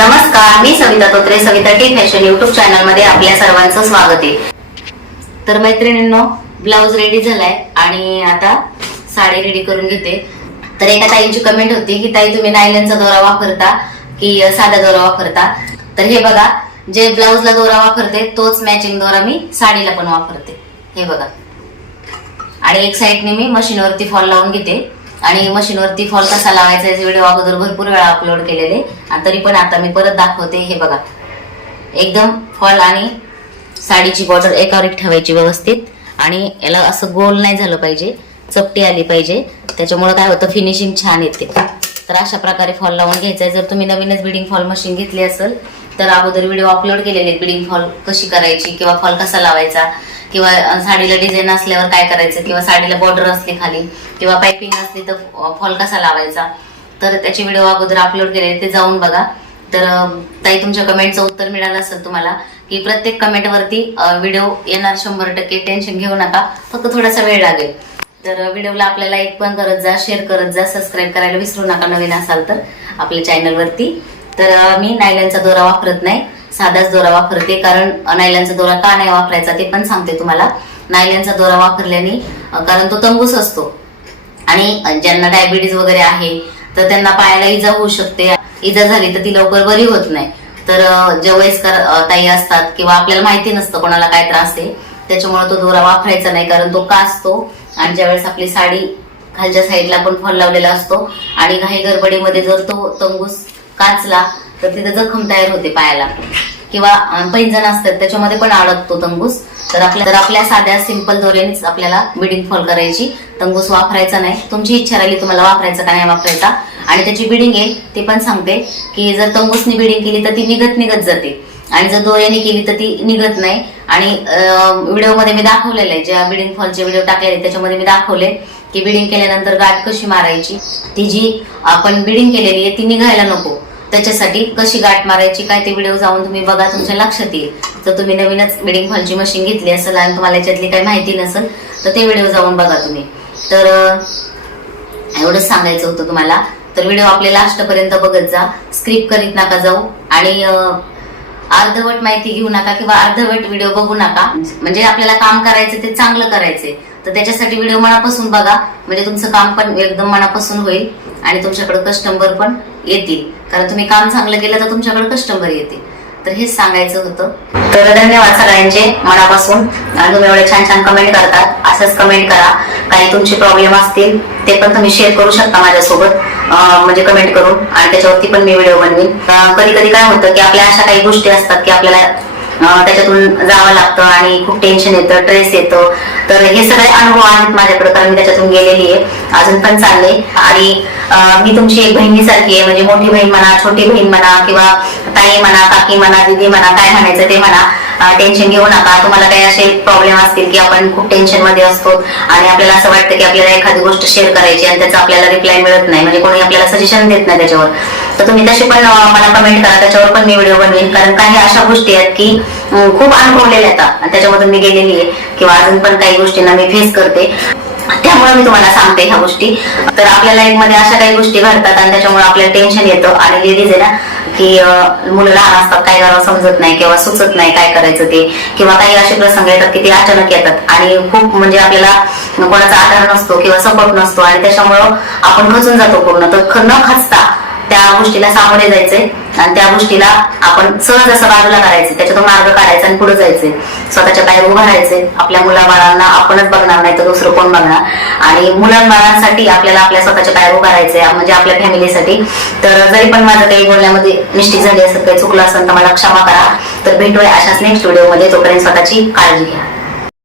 नमस्कार, मी Savita Totre, Savita T fashion YouTube channel मध्ये आपल्या सर्वांचं स्वागत आहे। तर मैत्रिणींनो, ब्लाउज रेडी झालाय आणि आता साडी रेडी करून घेते। तर एका ताईंची कमेंट होती की ताई तुम्ही नायलॉनचा दोरा वापरता की साधा दोरा वापरता। तर हे बघा, जे ब्लाउजला दोरा वापरते तोच मॅचिंग दोरा मी साडीला पण वापरते। हे बघा, आणि एक साइडने मी मशीनवरती फॉल लावून घेते आणि मशीनवरती फॉल कसा लावायचा याचे व्हिडिओ अगोदर भरपूर वेळा अपलोड केलेले, आणि तरी पण आता मी परत दाखवते। हे बघा, एकदम फॉल आणि साडीची बॉर्डर एकावर एक ठेवायची व्यवस्थित, आणि याला असं गोल नाही झालं पाहिजे, चपटी आली पाहिजे, त्याच्यामुळे काय होतं फिनिशिंग छान येते। तर अशा प्रकारे फॉल लावून घ्यायचा। जर तुम्ही नवीनच बिडिंग फॉल मशीन घेतली असेल तर अगोदर व्हिडिओ अपलोड केलेले, बिडिंग फॉल कशी करायची किंवा फॉल कसा लावायचा, किंवा साडीला डिझाईन असल्यावर काय करायचं, किंवा साडीला बॉर्डर असली खाली किंवा पाइपिंग असली तर फॉल कसा लावायचा, तर त्याचे व्हिडिओ अगोदर अपलोड केलेले, ते जाऊन बघा। तर ताई, तुमच्या कमेंटचं उत्तर मिळालं असेल तुम्हाला की प्रत्येक कमेंटवरती व्हिडिओ येणार 100%, टेन्शन घेऊ नका, फक्त थोडासा वेळ लागेल। तर व्हिडिओला आपल्याला लाईक पण करत जा, शेअर करत जा, सबस्क्राईब करायला विसरू नका नवीन असाल तर आपल्या चॅनलवरती। तर मी नायलॉनचा दोरा वापरत नाही, साधाच दोरा वापरते। कारण नायलॉनचा दोरा का नाही वापरायचा ते पण सांगते तुम्हाला। नायलॉनचा दोरा वापरल्याने कारण तो तंबूस असतो, आणि ज्यांना डायबिटीज वगैरे आहे तर त्यांना पायाला इजा होऊ शकते। इजा झाली तर ती लवकर बरी होत नाही। तर जे वयस्कर ताई असतात किंवा आपल्याला माहिती नसतं कोणाला काय त्रास आहे, त्याच्यामुळे तो दोरा वापरायचा नाही, कारण तो कासतो, आणि ज्यावेळेस आपली साडी खालच्या साईडला पण फॉल लावलेला असतो आणि घाई गडबडीमध्ये जर तो तंबूस काचला तर तिथे जखम तयार होते पायाला, किंवा पैंजण असतात त्याच्यामध्ये पण अडकतो तंबूस। तर आपल्या साध्या सिंपल दोऱ्यानेच आपल्याला बिडिंग फॉल करायची, तंबूस वापरायचा नाही। तुमची इच्छा राहिली तुम्हाला वापरायचा का नाही वापरायचा, आणि त्याची बिडिंग आहे ते पण सांगते की जर तंबूसनी बिडिंग केली तर ती निघत जाते, आणि जर दोऱ्याने केली तर ती निघत नाही। आणि व्हिडिओमध्ये मी दाखवलेलं आहे, ज्या बिडिंग फॉलचे व्हिडिओ टाकलेले त्याच्यामध्ये मी दाखवले की बिडिंग केल्यानंतर गाठ कशी मारायची, ती जी आपण बिडिंग केलेली आहे ती निघायला नको, त्याच्यासाठी कशी गाठ मारायची काय ते व्हिडिओ जाऊन तुम्ही बघा, तुमच्या लक्षात येईल। तर तुम्ही नवीनच बिडिंग फॉलची मशीन घेतली असेल आणि तुम्हाला याच्यातली काही माहिती नसेल तर ते व्हिडिओ जाऊन बघा तुम्ही। तर एवढंच सांगायचं होतं तुम्हाला। तर व्हिडिओ आपले लास्ट पर्यंत बघत जा, स्क्रिप्ट करीत नका जाऊ, आणि अर्धवट माहिती घेऊ नका किंवा अर्धवट व्हिडिओ बघू नका। म्हणजे आपल्याला काम करायचं ते चांगलं करायचंय, तर त्याच्यासाठी व्हिडिओ मनापासून बघा, म्हणजे तुमचं काम पण एकदम मनापासून होईल आणि तुमच्याकडे कस्टमर पण येतील। कारण तुम्ही काम चांगलं केलं तर तुमच्याकडे कस्टमर येतील। तर हेच सांगायचं होतं। तर धन्यवाद सगळ्यांचे मनापासून, आणि तुम्ही एवढे छान छान कमेंट करतात, असंच कमेंट करा। काही तुमचे प्रॉब्लेम असतील ते पण तुम्ही शेअर करू शकता माझ्यासोबत, म्हणजे कमेंट करून, आणि त्याच्यावरती पण मी व्हिडिओ बनवीन। कधी कधी काय होतं की आपल्या अशा काही गोष्टी असतात की आपल्याला त्याच्यातून जावं लागतं आणि खूप टेन्शन येतं, स्ट्रेस येतो। तर हे सगळे अनुभव आहेत माझ्याकडे, कारण मी त्याच्यातून गेलेली आहे, अजून पण चालले। आणि मी तुमची एक बहिणीसारखी आहे, म्हणजे मोठी बहीण म्हणा, छोटी बहीण म्हणा, किंवा ताई म्हणा, काकी म्हणा, दीदी म्हणा, काय म्हणायचं ते म्हणा। टेन्शन घेऊ नका। तुम्हाला काही असे प्रॉब्लेम असतील की आपण खूप टेन्शन मध्ये असतो आणि आपल्याला असं वाटतं की आपल्याला एखादी गोष्ट शेअर करायची आणि त्याचा आपल्याला रिप्लाय मिळत नाही, म्हणजे कोणी आपल्याला सजेशन देत नाही त्याच्यावर, तर तुम्ही तसे पण मला कमेंट करा, त्याच्यावर पण मी व्हिडिओ बनवेन। कारण काही अशा गोष्टी आहेत की खूप अनुभवलेल्या आहेत आणि त्याच्यामधून मी गेलेली आहे, किंवा अजून पण काही गोष्टींना मी फेस करते, त्यामुळे मी तुम्हाला सांगते ह्या गोष्टी। तर आपल्या लाईफ मध्ये अशा काही गोष्टी घडतात आणि त्याच्यामुळे आपल्याला टेन्शन येतं, आणि लेडीज आहे ना की मुलं लहान असतात, काय करावं समजत नाही किंवा सुचत नाही काय करायचं ते, किंवा काही असे प्रसंग येतात की ते अचानक येतात आणि खूप म्हणजे आपल्याला कोणाचा आधार नसतो किंवा सपोर्ट नसतो, आणि त्याच्यामुळं आपण खचून जातो पूर्ण। तर न खचता त्या गोष्टीला सामोरे जायचंय, आणि त्या गोष्टीला आपण सहज असं बाजूला करायचं, त्याच्यातून मार्ग काढायचा आणि पुढे जायचंय, स्वतःच्या पायावर उभं राहायचंय। आपल्या मुलाबाळांना आपणच बघणार नाही तर दुसरं कोण बघणार, आणि मुलांबाळांसाठी आपल्याला आपल्या स्वतःच्या पायावर उभं राहायचंय, म्हणजे आपल्या फॅमिलीसाठी। तर जरी पण माझं काही बोलण्यामध्ये मिस्टेक झाली असेल, काही चुकलं असेल तर मला क्षमा करा। तर भेटूया अशाच नेक्स्ट व्हिडिओमध्ये, तोपर्यंत स्वतःची काळजी घ्या।